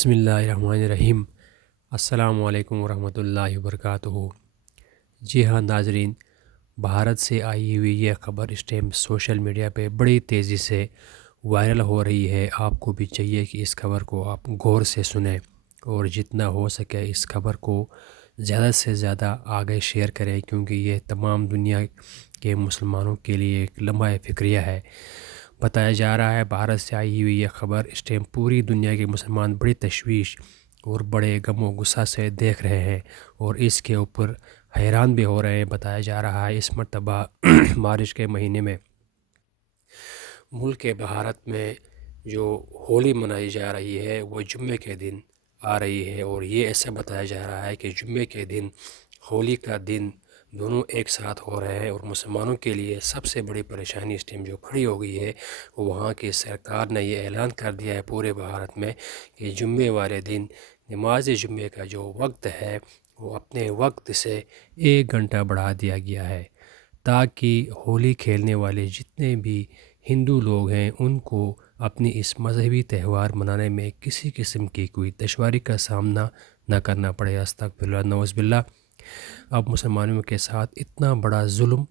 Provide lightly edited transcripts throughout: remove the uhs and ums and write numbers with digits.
بسم اللہ الرحمن الرحیم۔ السلام علیکم ورحمۃ اللہ وبرکاتہ۔ جی ہاں ناظرین، بھارت سے آئی ہوئی یہ خبر اس ٹائم سوشل میڈیا پہ بڑی تیزی سے وائرل ہو رہی ہے۔ آپ کو بھی چاہیے کہ اس خبر کو آپ غور سے سنیں اور جتنا ہو سکے اس خبر کو زیادہ سے زیادہ آگے شیئر کریں، کیونکہ یہ تمام دنیا کے مسلمانوں کے لیے ایک لمحہ فکریہ ہے۔ بتایا جا رہا ہے بھارت سے آئی ہوئی یہ خبر اس ٹائم پوری دنیا کے مسلمان بڑی تشویش اور بڑے غم و غصہ سے دیکھ رہے ہیں اور اس کے اوپر حیران بھی ہو رہے ہیں۔ بتایا جا رہا ہے اس مرتبہ مارچ کے مہینے میں ملک بھارت میں جو ہولی منائی جا رہی ہے وہ جمعے کے دن آ رہی ہے، اور یہ ایسا بتایا جا رہا ہے کہ جمعے کے دن ہولی کا دن دونوں ایک ساتھ ہو رہے ہیں، اور مسلمانوں کے لیے سب سے بڑی پریشانی اس ٹائم جو کھڑی ہو گئی ہے، وہاں کی سرکار نے یہ اعلان کر دیا ہے پورے بھارت میں کہ جمعے والے دن نماز جمعے کا جو وقت ہے وہ اپنے وقت سے 1 گھنٹہ بڑھا دیا گیا ہے، تاکہ ہولی کھیلنے والے جتنے بھی ہندو لوگ ہیں ان کو اپنی اس مذہبی تہوار منانے میں کسی قسم کی کوئی دشواری کا سامنا نہ کرنا پڑے۔ استغفر اللہ، نعوذ باللہ۔ اب مسلمانوں کے ساتھ اتنا بڑا ظلم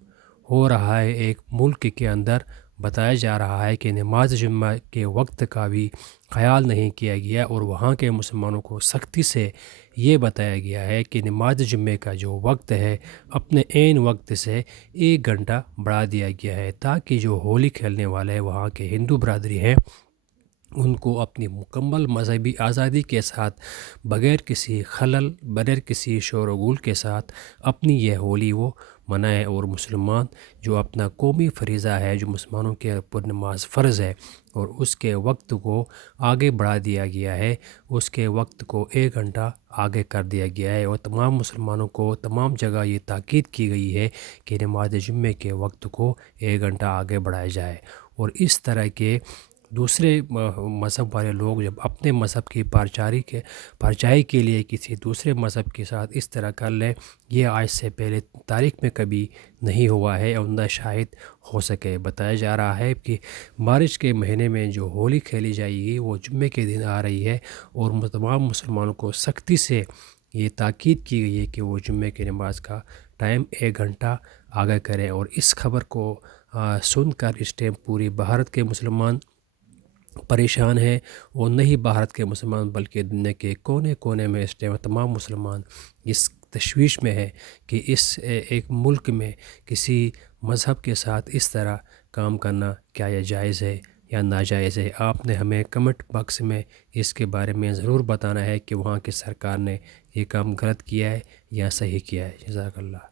ہو رہا ہے ایک ملک کے اندر۔ بتایا جا رہا ہے کہ نماز جمعہ کے وقت کا بھی خیال نہیں کیا گیا، اور وہاں کے مسلمانوں کو سختی سے یہ بتایا گیا ہے کہ نماز جمعے کا جو وقت ہے اپنے عین وقت سے 1 گھنٹہ بڑھا دیا گیا ہے، تاکہ جو ہولی کھیلنے والے وہاں کے ہندو برادری ہیں ان کو اپنی مکمل مذہبی آزادی کے ساتھ بغیر کسی خلل، بغیر کسی شور و غل کے ساتھ اپنی یہ ہولی وہ منائیں، اور مسلمان جو اپنا قومی فریضہ ہے، جو مسلمانوں کے اوپر نماز فرض ہے اور اس کے وقت کو آگے بڑھا دیا گیا ہے، اس کے وقت کو 1 گھنٹہ آگے کر دیا گیا ہے، اور تمام مسلمانوں کو تمام جگہ یہ تاکید کی گئی ہے کہ نماز جمعے کے وقت کو 1 گھنٹہ آگے بڑھایا جائے۔ اور اس طرح کے دوسرے مذہب والے لوگ جب اپنے مذہب کی پرچائی کے لیے کسی دوسرے مذہب کے ساتھ اس طرح کر لیں، یہ آج سے پہلے تاریخ میں کبھی نہیں ہوا ہے اور نہ شاید ہو سکے۔ بتایا جا رہا ہے کہ مارچ کے مہینے میں جو ہولی کھیلی جائے گی وہ جمعے کے دن آ رہی ہے، اور تمام مسلمانوں کو سختی سے یہ تاکید کی گئی ہے کہ وہ جمعے کی نماز کا ٹائم 1 گھنٹہ آگے کریں۔ اور اس خبر کو سن کر اس ٹائم پوری بھارت کے مسلمان پریشان ہیں، اور نہیں بھارت کے مسلمان بلکہ دنیا کے کونے کونے میں اس ٹائم تمام مسلمان اس تشویش میں ہے کہ اس ایک ملک میں کسی مذہب کے ساتھ اس طرح کام کرنا کیا یہ جائز ہے یا ناجائز ہے۔ آپ نے ہمیں کمنٹ باکس میں اس کے بارے میں ضرور بتانا ہے کہ وہاں کی سرکار نے یہ کام غلط کیا ہے یا صحیح کیا ہے۔ جزاک اللہ۔